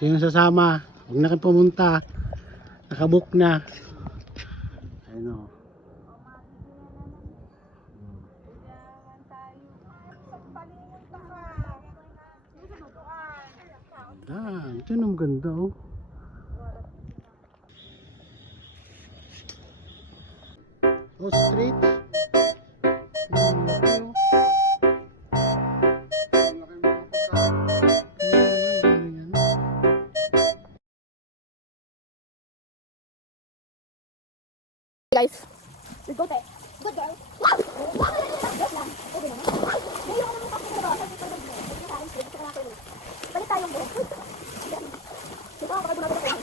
Sino sasama? Huwag na kayo pumunta. Nakabook na. Ayun o. Ganda. Ito naman ganda oh. Oh, street. Guys, let's go tayo. Good girl. Wow! Yes lang. Okay naman. Ngayon ako naman kapag balik tayong buhok. Diba ako kapag gumagana ko.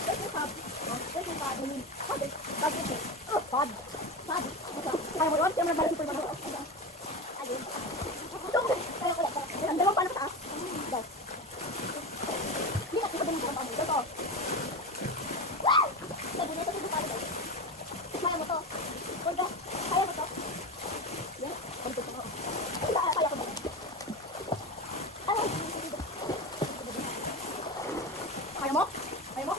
Where's your pub? Where's your pub? Pub. Pub. Kaya mo yun? Kaya mo nagbalagin po yung mga buhok. Ayun. Kaya ko lang. Dalawang pala sa taas. Go. Hindi na. Hindi na. Ito. Kaya mo to. Kaya mo to. Yes. Kaya ko ba? Kaya mo? Kaya mo?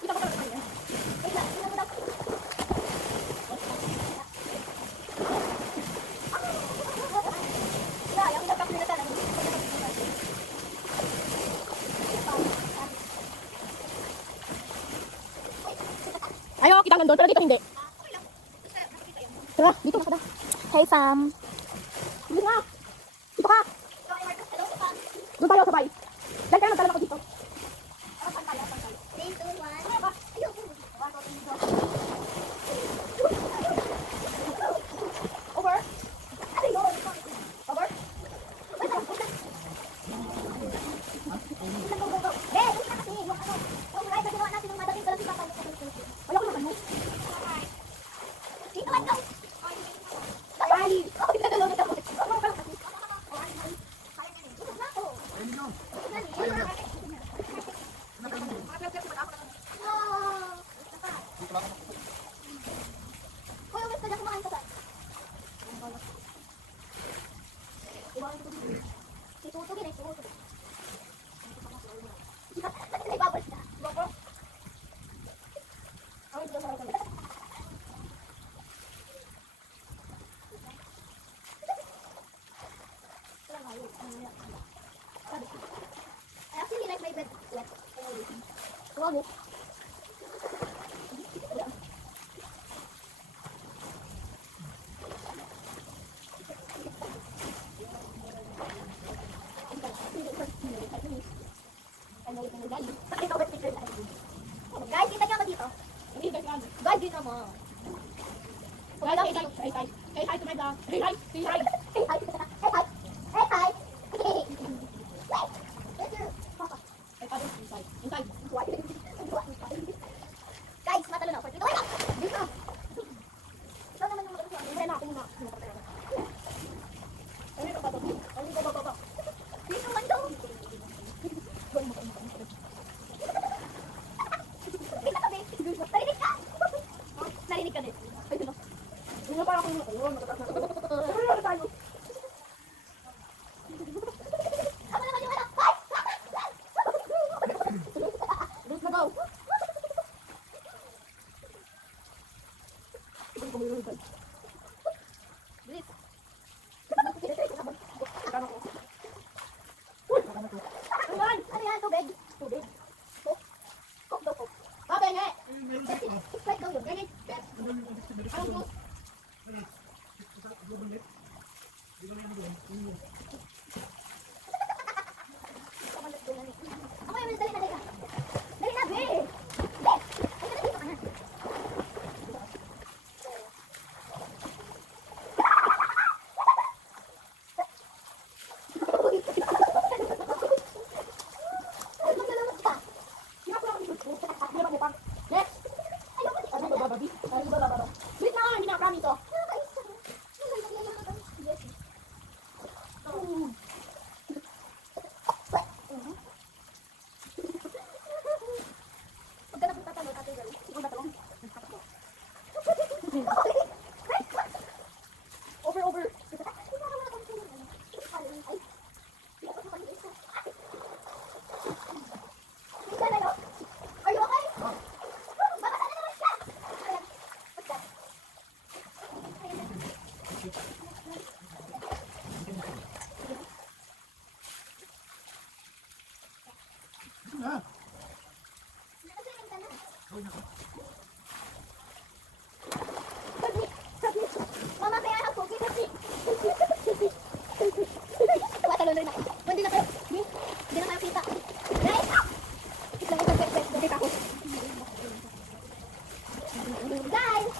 Hindi ka pa kaya. Wait lang. Tingnan mo daw. Yung laptop nila talaga. Ayaw, kita nandun, pero dito hindi. Tara, dito na ka na. Hey fam. Dito na. Dito ka. Doon tayo sabay. Dahil kaya magkalan ako dito. 3, 2, 1. Over. Over. I actually like my bed wet. Wow. Guys, kita niyo ako dito. Guys, dito mo. Guys, say hi to my vlog. Say hi. Say hi. Say hi. Say hi. Say hi. Guys, matalo na ako. Dito kayo. Dito. Ito naman yung mga kasi natin na. Dito man daw. Narinig ka. Narinig ka din. Hindi pa ako yun. Tayo. Ako naman yung anak. Let's go. Bilis. Ano yan? Tubig? Tubig? Coke daw, Coke. Babay nga. Sprite daw yun. Ganyan. Anong juice? Ako yung dali na. Dali na, be. Wait na, hindi na promise oh. Mama, kaya ako, kasi. Tumatalo na rin ako. Hindi na kayo. Hindi na kayo kita. Guys! Islang isang pwede. Hindi ka ako. Guys!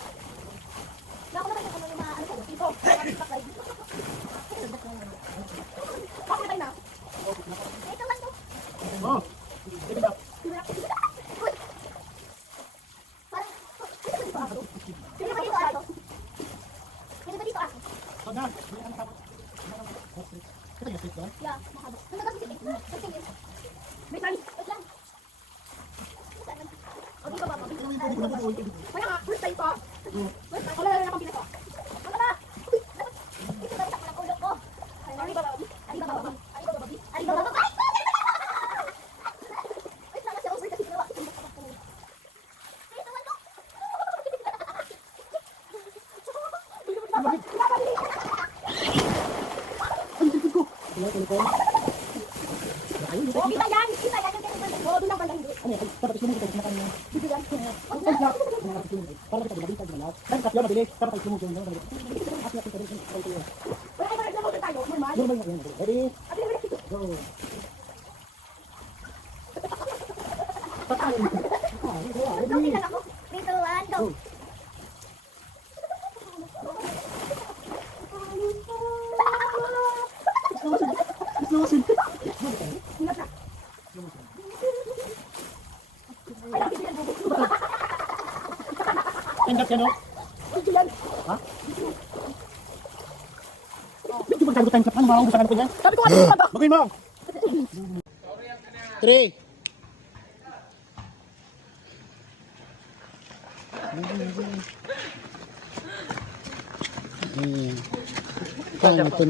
Naku naman yung mga ano ko. Ito. Bakit na tayo na? Ito lang to. Oh, sige na. Uy! Parang, dito ako. Pili ba dito ako? Pili ba dito ako? Pag na, hindi ka nakapot. Kita yung street doon? Yeah, mahaba. Ano ba sige? Sige. Wait lang. Wait lang. O, dito ba? Kaya nga, first time pa. First time. Wala na akong pinito. Wala na. Ito na sa ulo ko. Ari ba babi? Ari ba babi? Ari ba babi? Ari ba babi? Wait lang kasi over kasi ginawa. Ito man to. Oh, kita yan! Kita yan! Yung ganyan. Oh, doon lang pala hindi. Ano yan? Dapat isumong kita na kanya. Dito yan. Ay, siya. Para kita bilabing tayo malaw. Dahil kasi mabilis. Dapat isumong siya. At natin ka rin. Wala kayo parang naman tayo. Normal. Normal nga yan. Ready? Go. Patayin. Okay lang ako. 3, 2, 1, go! Islusin. Hinap na. Ay, laki din ang bubo. Tanggap ka no? Dito yan. Ha? Medyo magtagutan ka pa. Maubusan ko yan. Sabi ko nga dito ba? Baguhin mo. 3. Ayan. Kaya ito